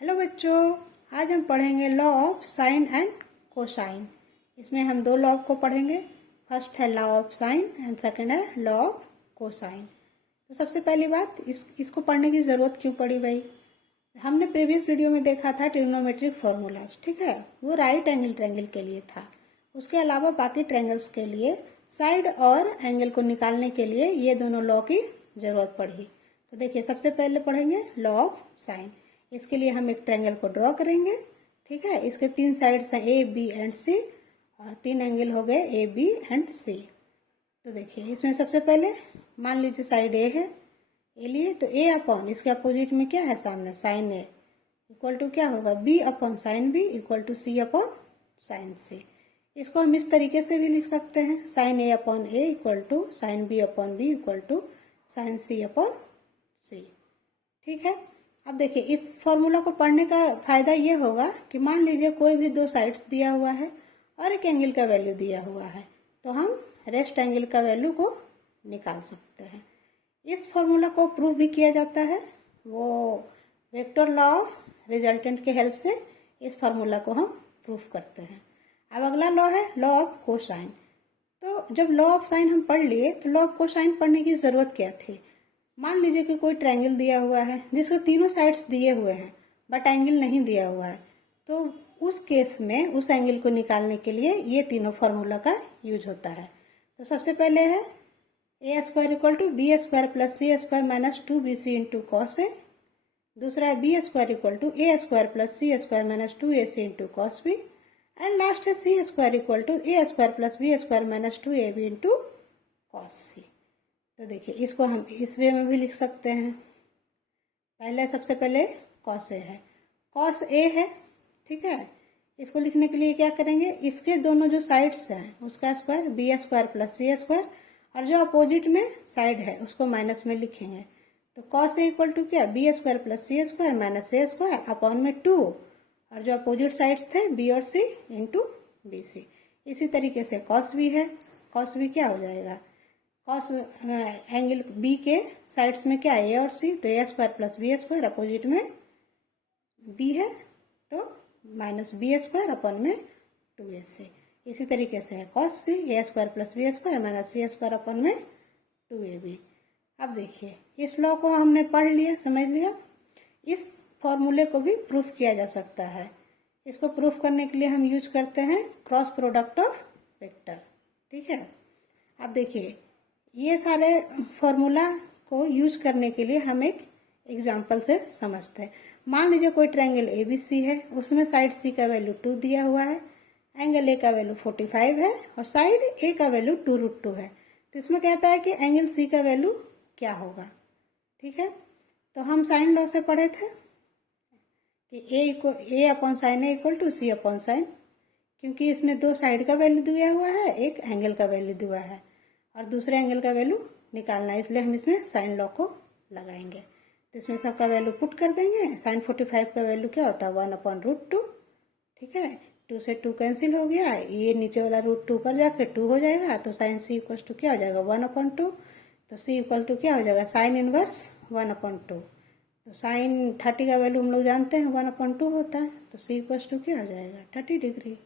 Hello बच्चों, आज हम पढ़ेंगे law of sine and cosine. इसमें हम दो लॉ को पढ़ेंगे। फर्स्ट है law of sine and second है लॉ ऑफ कोसाइन। तो सबसे पहली बात, इसको पढ़ने की ज़रूरत क्यों पड़ी भाई? हमने प्रीवियस वीडियो में देखा था ट्रिग्नोमेट्रिक फॉर्मूलाज, ठीक है, वो राइट एंगल ट्रायंगल के लिए था। उसके अलावा बाकी ट्रायंगल्स के लिए साइड और एंगल को निकालने के लिए ये दोनों लॉ की ज़रूरत पड़ी। तो देखिए, सबसे पहले पढ़ेंगे लॉ ऑफ साइन। इसके लिए हम एक ट्रायंगल को ड्रॉ करेंगे, ठीक है। इसके तीन साइड्स हैं ए, बी एंड सी, और तीन एंगल हो गए ए, बी एंड सी। तो देखिए, इसमें सबसे पहले मान लीजिए साइड ए है, ए लिए तो ए अपॉन इसके अपोजिट में क्या है सामने, साइन ए इक्वल टू क्या होगा, B upon sine B equal to C upon sine C. इसको हम इस तरीके से भी लिख सकते हैं, sine A upon A equal to sine B upon B equal to sine C upon C, ठीक है। अब देखिए, इस फॉर्मूला को पढ़ने का फायदा ये होगा कि मान लीजिए कोई भी दो साइड्स दिया हुआ है और एक एंगल का वैल्यू दिया हुआ है, तो हम रेस्ट एंगल का वैल्यू को निकाल सकते हैं। इस फॉर्मूला को प्रूव भी किया जाता है, वो वेक्टर लॉ ऑफ रिजल्टेंट के हेल्प से इस फॉर्मूला को हम प्रूफ करते हैं। अब अगला लॉ है लॉ ऑफ कोसाइन। तो जब लॉ ऑफ साइन हम पढ़ लिए तो लॉ ऑफ कोसाइन पढ़ने की ज़रूरत क्या थी? मान लीजिए कि कोई ट्रायंगल दिया हुआ है जिसके तीनों साइड्स दिए हुए हैं बट एंगल नहीं दिया हुआ है, तो उस केस में उस एंगल को निकालने के लिए ये तीनों फार्मूला का यूज होता है। तो सबसे पहले है A square equal to B square plus C square minus 2bc into cos A. दूसरा है B square equal to A square plus C square minus 2ac into cos B. And last है C square equal to A square plus B square minus 2ab into cos C. तो देखिए, इसको हम इस वे में भी लिख सकते हैं। पहले सबसे पहले कॉस ए है, कॉस ए है, ठीक है। इसको लिखने के लिए क्या करेंगे, इसके दोनों जो साइड्स हैं उसका square B square plus C square, और जो अपोजिट में साइड है उसको माइनस में लिखेंगे। तो कॉस ए इक्वल टू क्या, B square plus C square minus ए स्क्वायर अपॉन में 2, और जो अपोजिट साइड्स थे बी और सी इंटू बी सी। इसी तरीके से कॉस बी है, कॉस बी क्या हो जाएगा, कॉस एंगल बी के साइड्स में क्या है, ए और सी, तो A square plus B square, opposite में बी है तो माइनस बी स्क्वायर अपन में 2ac। इसी तरीके से है cos C, A square plus B square minus C square upon में 2ab। अब देखिए, इस लॉ को हमने पढ़ लिया, समझ लिया। इस फॉर्मूले को भी प्रूफ किया जा सकता है। इसको प्रूफ करने के लिए हम यूज करते हैं क्रॉस प्रोडक्ट ऑफ वेक्टर, ठीक है। अब देखिए, ये सारे फॉर्मूला को यूज करने के लिए हम एक एग्जांपल से समझते हैं। मान लीजिए कोई ट्रायंगल ए बी सी है, उसमें साइड सी का वैल्यू 2 दिया हुआ है, एंगल ए का वैल्यू 45 है और साइड ए का वैल्यू 2√2 है। तो इसमें कहता है कि एंगल सी का वैल्यू क्या होगा, ठीक है। तो हम साइन लॉ से पढ़े थे कि A upon sine A equal to C upon sine, क्योंकि इसमें दो साइड का वैल्यू दिया हुआ है, एक एंगल का वैल्यू दिया है और दूसरे एंगल का वैल्यू निकालना है, इसलिए हम इसमें साइन लॉ को लगाएंगे। तो इसमें सबका वैल्यू पुट कर देंगे। साइन 45 का वैल्यू क्या होता है, 1/√2, ठीक है। 2 से 2 कैंसिल हो गया, ये नीचे वाला √2 पर जाके 2 हो जाएगा, तो साइन सी इक्वल टू क्या हो जाएगा, 1/2। तो सी इक्वल टू क्या हो जाएगा, साइन इनवर्स 1/2। तो साइन 30 का वैल्यू हम लोग जानते हैं 1/2 होता है, तो सी इक्वल टू क्या हो जाएगा, 30 डिग्री।